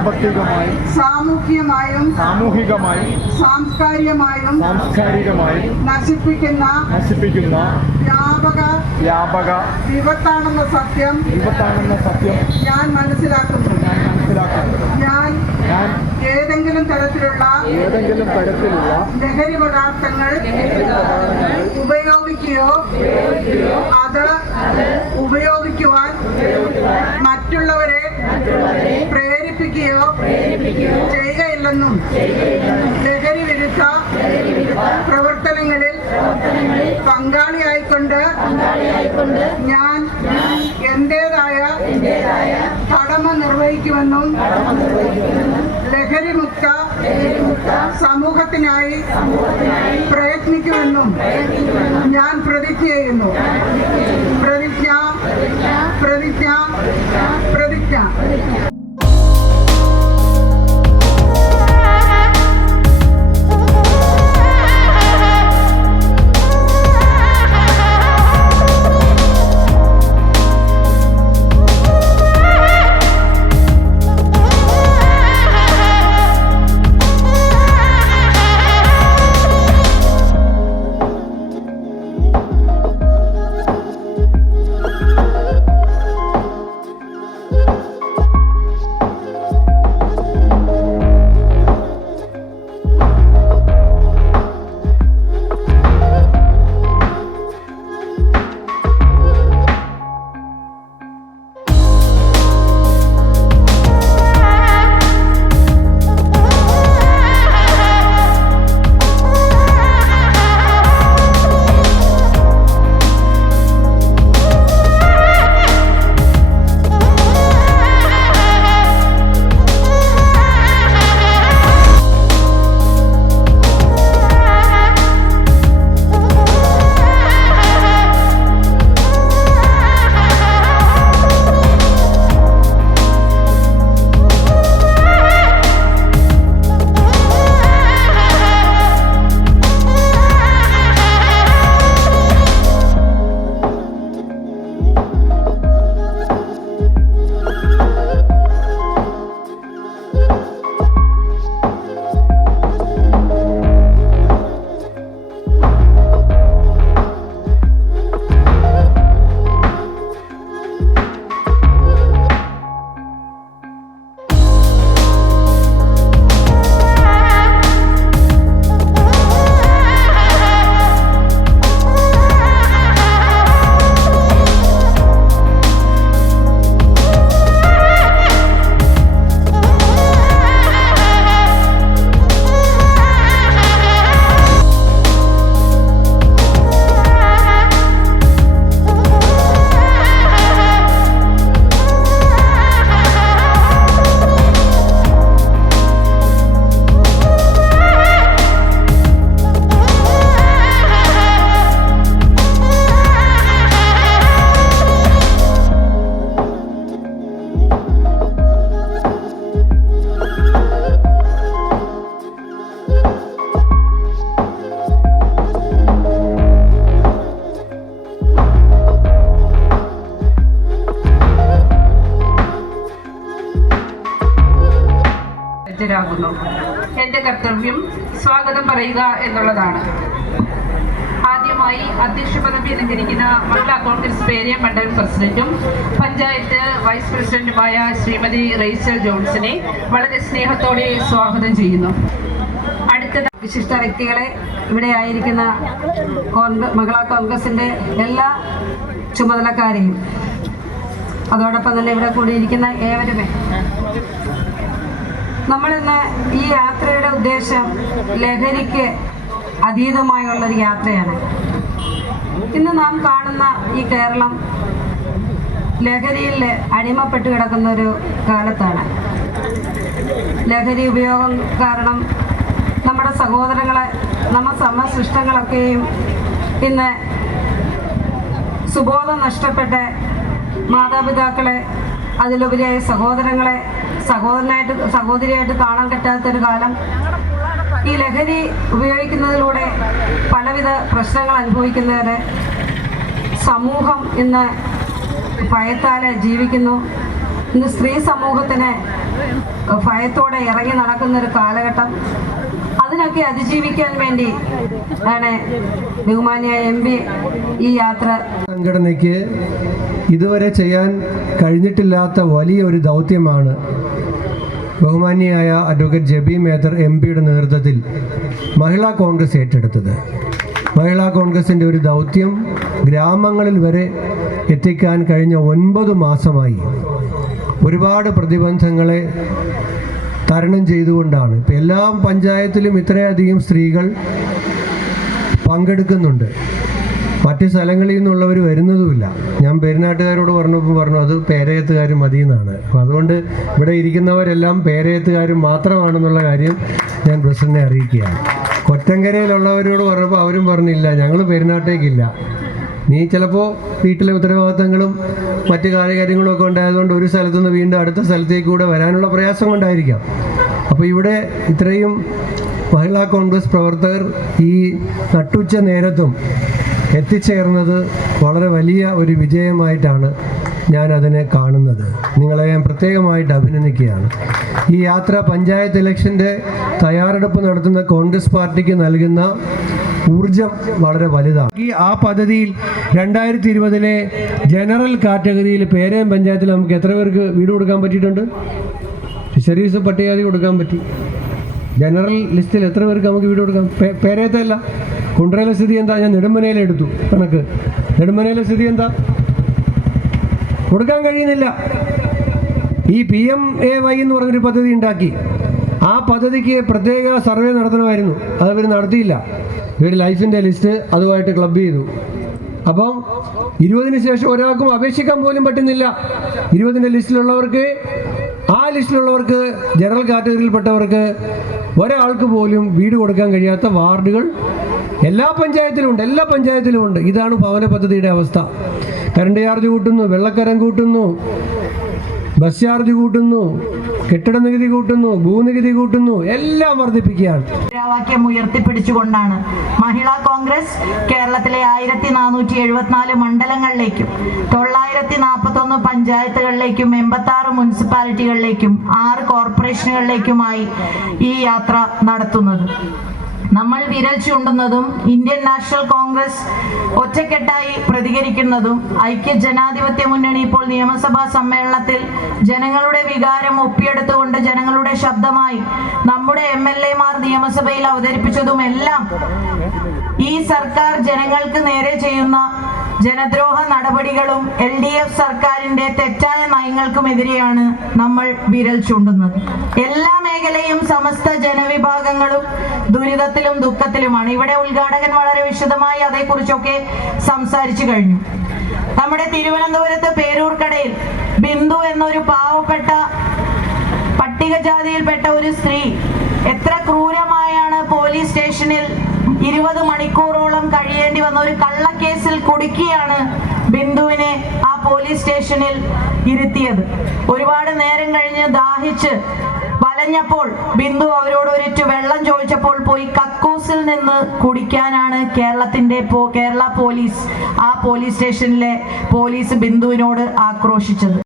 സാമ്പത്തികമായും സാമൂഹികമായും സാംസ്കാരികമായും നശിപ്പിക്കുന്ന വ്യാപക വിപത്താണെന്ന സത്യം ഞാൻ മനസ്സിലാക്കുന്നു. ഞാൻ ഏതെങ്കിലും തരത്തിലുള്ള ലഹരി പദാർത്ഥങ്ങൾ ഉപയോഗിക്കുകയോ അത് ഉപയോഗിക്കുവാൻ മറ്റുള്ളവരെ പ്രേരിപ്പിക്കുകയോ ചെയ്യുകയില്ലെന്നും ലഹരി വിരുദ്ധ പ്രവർത്തനങ്ങളിൽ പങ്കാളിയായിക്കൊണ്ട് ഞാൻ എന്റേതായ കടമ നിർവഹിക്കുമെന്നും ലഹരിമുക്ത സമൂഹത്തിനായി പ്രയത്നിക്കുമെന്നും ഞാൻ പ്രതിജ്ഞ ചെയ്യുന്നു. പ്രതിജ്ഞ. എൻ്റെ കർത്തവ്യം സ്വാഗതം പറയുക എന്നുള്ളതാണ്. ആദ്യമായി അധ്യക്ഷ പദവി അലങ്കരിക്കുന്ന മഹിളാ കോൺഗ്രസ് പേരിയ മണ്ഡലം പ്രസിഡന്റും പഞ്ചായത്ത് വൈസ് പ്രസിഡന്റുമായ ശ്രീമതി റേച്ചൽ ജോൺസിനെ വളരെ സ്നേഹത്തോടെ സ്വാഗതം ചെയ്യുന്നു. അടുത്ത വിശിഷ്ട വ്യക്തികളെ, ഇവിടെ ആയിരിക്കുന്ന മഹിളാ കോൺഗ്രസിൻ്റെ എല്ലാ ചുമതലക്കാരെയും അതോടൊപ്പം തന്നെ ഇവിടെ കൂടിയിരിക്കുന്ന ഏവരുമേ, നമ്മളിന്ന് ഈ യാത്രയുടെ ഉദ്ദേശം ലഹരിക്ക് അതീതമായുള്ളൊരു യാത്രയാണ്. ഇന്ന് നാം കാണുന്ന ഈ കേരളം ലഹരിയിൽ അടിമപ്പെട്ട് കിടക്കുന്ന ഒരു കാലത്താണ്. ലഹരി ഉപയോഗം കാരണം നമ്മുടെ സഹോദരങ്ങളെ, നമ്മുടെ സമസൃഷ്ടങ്ങളൊക്കെയും ഇന്ന് സുബോധം നഷ്ടപ്പെട്ട് മാതാപിതാക്കളെ, അതിലുപരിയായി സഹോദരിയായിട്ട് കാണാൻ പറ്റാത്തൊരു കാലം. ഈ ലഹരി ഉപയോഗിക്കുന്നതിലൂടെ പലവിധ പ്രശ്നങ്ങൾ അനുഭവിക്കുന്നവരെ സമൂഹം ഇന്ന് ഭയത്താൽ ജീവിക്കുന്നു. ഇന്ന് സ്ത്രീ സമൂഹത്തിന് ഭയത്തോടെ ഇറങ്ങി നടക്കുന്ന ഒരു കാലഘട്ടം. അതിനൊക്കെ അതിജീവിക്കാൻ വേണ്ടി ആണ് ബഹുമാന്യ MP ഈ യാത്ര. സംഘടനയ്ക്ക് ഇതുവരെ ചെയ്യാൻ കഴിഞ്ഞിട്ടില്ലാത്ത വലിയ ഒരു ദൗത്യമാണ് ബഹുമാന്യയായ അഡ്വക്കേറ്റ് ജെബി മേത്തർ MP-യുടെ നേതൃത്വത്തിൽ മഹിളാ കോൺഗ്രസ് ഏറ്റെടുത്തത്. മഹിളാ കോൺഗ്രസിൻ്റെ ഒരു ദൗത്യം ഗ്രാമങ്ങളിൽ വരെ എത്തിക്കാൻ കഴിഞ്ഞ 9 മാസമായി ഒരുപാട് പ്രതിബന്ധങ്ങളെ തരണം ചെയ്തുകൊണ്ടാണ്. ഇപ്പം എല്ലാ പഞ്ചായത്തിലും ഇത്രയധികം സ്ത്രീകൾ പങ്കെടുക്കുന്നുണ്ട്. മറ്റ് സ്ഥലങ്ങളിൽ നിന്നുള്ളവർ വരുന്നതുമില്ല. ഞാൻ പെരുന്നാട്ടുകാരോട് പറഞ്ഞപ്പോൾ പറഞ്ഞു അത് പേരയത്തുകാർ മതി എന്നാണ്. അപ്പോൾ അതുകൊണ്ട് ഇവിടെ ഇരിക്കുന്നവരെല്ലാം പേരയത്തുകാരും മാത്രമാണെന്നുള്ള കാര്യം ഞാൻ പ്രസിഡന്റിനെ അറിയിക്കുകയാണ്. കൊറ്റങ്കരയിലുള്ളവരോട് പറഞ്ഞപ്പോൾ അവരും പറഞ്ഞില്ല ഞങ്ങൾ പെരുന്നാട്ടേക്കില്ല. നീ ചിലപ്പോൾ വീട്ടിലെ ഉത്തരവാദിത്തങ്ങളും മറ്റ് കാര്യങ്ങളും ഒക്കെ ഉണ്ടായതുകൊണ്ട് ഒരു സ്ഥലത്തുനിന്ന് വീണ്ടും അടുത്ത സ്ഥലത്തേക്ക് കൂടെ വരാനുള്ള പ്രയാസം കൊണ്ടായിരിക്കാം. അപ്പോൾ ഇവിടെ ഇത്രയും മഹിളാ കോൺഗ്രസ് പ്രവർത്തകർ ഈ നട്ടുച്ച നേരത്തും എത്തിച്ചേർന്നത് വളരെ വലിയ ഒരു വിജയമായിട്ടാണ് ഞാൻ അതിനെ കാണുന്നത്. നിങ്ങളെ ഞാൻ പ്രത്യേകമായിട്ട് അഭിനന്ദിക്കുകയാണ്. ഈ യാത്ര പഞ്ചായത്ത് ഇലക്ഷൻ്റെ തയ്യാറെടുപ്പ് നടത്തുന്ന കോൺഗ്രസ് പാർട്ടിക്ക് നൽകുന്ന ഊർജം വളരെ വലുതാണ്. ആ പദ്ധതിയിൽ 2020 ജനറൽ കാറ്റഗറിയിൽ പേരയം പഞ്ചായത്തിൽ നമുക്ക് എത്ര പേർക്ക് വീട് കൊടുക്കാൻ പറ്റിയിട്ടുണ്ട്? ഫിഷറീസ് പട്ടികജാതി കൊടുക്കാൻ പറ്റി. ജനറൽ ലിസ്റ്റിൽ എത്ര പേർക്ക് നമുക്ക് വീട് കൊടുക്കാം? പേരയത്തല്ല. കുണ്ട്രയിലെ സ്ഥിതി എന്താ? ഞാൻ നെടുമ്പനയിലെടുത്തു കണക്ക്. നെടുമ്പനയിലെ സ്ഥിതി എന്താ? കൊടുക്കാൻ കഴിയുന്നില്ല. ഈ PMAY എന്ന് പറഞ്ഞൊരു പദ്ധതി ഉണ്ടാക്കി. ആ പദ്ധതിക്ക് പ്രത്യേക സർവേ നടത്തണമായിരുന്നു. അതവർ നടത്തിയില്ല. ഇവർ ലൈഫിൻ്റെ ലിസ്റ്റ് അതുമായിട്ട് ക്ലബ് ചെയ്തു. അപ്പം 20-ന് ശേഷം ഒരാൾക്കും അപേക്ഷിക്കാൻ പോലും പറ്റുന്നില്ല. 20-ൻ്റെ ലിസ്റ്റിലുള്ളവർക്ക്, ആ ലിസ്റ്റിലുള്ളവർക്ക്, ജനറൽ കാറ്റഗറിയിൽപ്പെട്ടവർക്ക് ഒരാൾക്ക് പോലും വീട് കൊടുക്കാൻ കഴിയാത്ത വാർഡുകൾ എല്ലാ പഞ്ചായത്തിലും ഉണ്ട്. ഇതാണ് ഭവന പദ്ധതിയുടെ അവസ്ഥ. കറണ്ട് ചാർജ് കൂട്ടുന്നു, വെള്ളക്കരം കൂട്ടുന്നു, ബസ് ചാർജ് കൂട്ടുന്നു, കെട്ടിട നികുതി കൂട്ടുന്നു, ഭൂനികുതി കൂട്ടുന്നു, എല്ലാം വർദ്ധിപ്പിക്കുകയാണ്. മുദ്രാവാക്യം ഉയർത്തിപ്പിടിച്ചുകൊണ്ടാണ് മഹിളാ കോൺഗ്രസ് കേരളത്തിലെ 1474 മണ്ഡലങ്ങളിലേക്കും 941 പഞ്ചായത്തുകളിലേക്കും 86 മുനിസിപ്പാലിറ്റികളിലേക്കും 6 കോർപ്പറേഷനുകളിലേക്കുമായി ഈ യാത്ര നടത്തുന്നത്. നമ്മൾ വിരൽ ചൂണ്ടുന്നതും ഇന്ത്യൻ നാഷണൽ കോൺഗ്രസ് ഒറ്റക്കെട്ടായി പ്രതികരിക്കുന്നതും ഐക്യ ജനാധിപത്യ മുന്നണി ഇപ്പോൾ നിയമസഭാ സമ്മേളനത്തിൽ ജനങ്ങളുടെ വികാരം ഒപ്പിയെടുത്തുകൊണ്ട് ജനങ്ങളുടെ ശബ്ദമായി നമ്മുടെ MLA-മാർ നിയമസഭയിൽ അവതരിപ്പിച്ചതുമെല്ലാം ഈ സർക്കാർ ജനങ്ങൾക്ക് നേരെ ചെയ്യുന്ന ജനദ്രോഹ നടപടികളും LDF സർക്കാരിന്റെ തെറ്റായ നയങ്ങൾക്കുമെതിരെയാണ് നമ്മൾ വിരൽ ചൂണ്ടുന്നത്. എല്ലാ മേഖലയും സമസ്ത ജനവിഭാഗങ്ങളും ദുരിതത്തിലും ദുഃഖത്തിലുമാണ്. ഇവിടെ ഉദ്ഘാടകൻ വളരെ വിശദമായി അതേക്കുറിച്ചൊക്കെ സംസാരിച്ചു കഴിഞ്ഞു. നമ്മുടെ തിരുവനന്തപുരത്ത് പേരൂർക്കടയിൽ ബിന്ദു എന്നൊരു പാവപ്പെട്ട പട്ടികജാതിയിൽപ്പെട്ട ഒരു സ്ത്രീ എത്ര ക്രൂരമായാണ് പോലീസ് സ്റ്റേഷനിൽ 20 മണിക്കൂറോളം കഴിയേണ്ടി വന്ന ഒരു കള്ളക്കേസിൽ കുടുക്കിയാണ് ബിന്ദുവിനെ ആ പോലീസ് സ്റ്റേഷനിൽ ഇരുത്തിയത്. ഒരുപാട് നേരം കഴിഞ്ഞ് ദാഹിച്ച് വലഞ്ഞപ്പോൾ ബിന്ദു അവരോട് ഒരിറ്റു വെള്ളം ചോദിച്ചപ്പോൾ പോയി കക്കൂസിൽ നിന്ന് കുടിക്കാനാണ് കേരള പോലീസ് ആ പോലീസ് സ്റ്റേഷനിലെ പോലീസ് ബിന്ദുവിനോട് ആക്രോശിച്ചത്.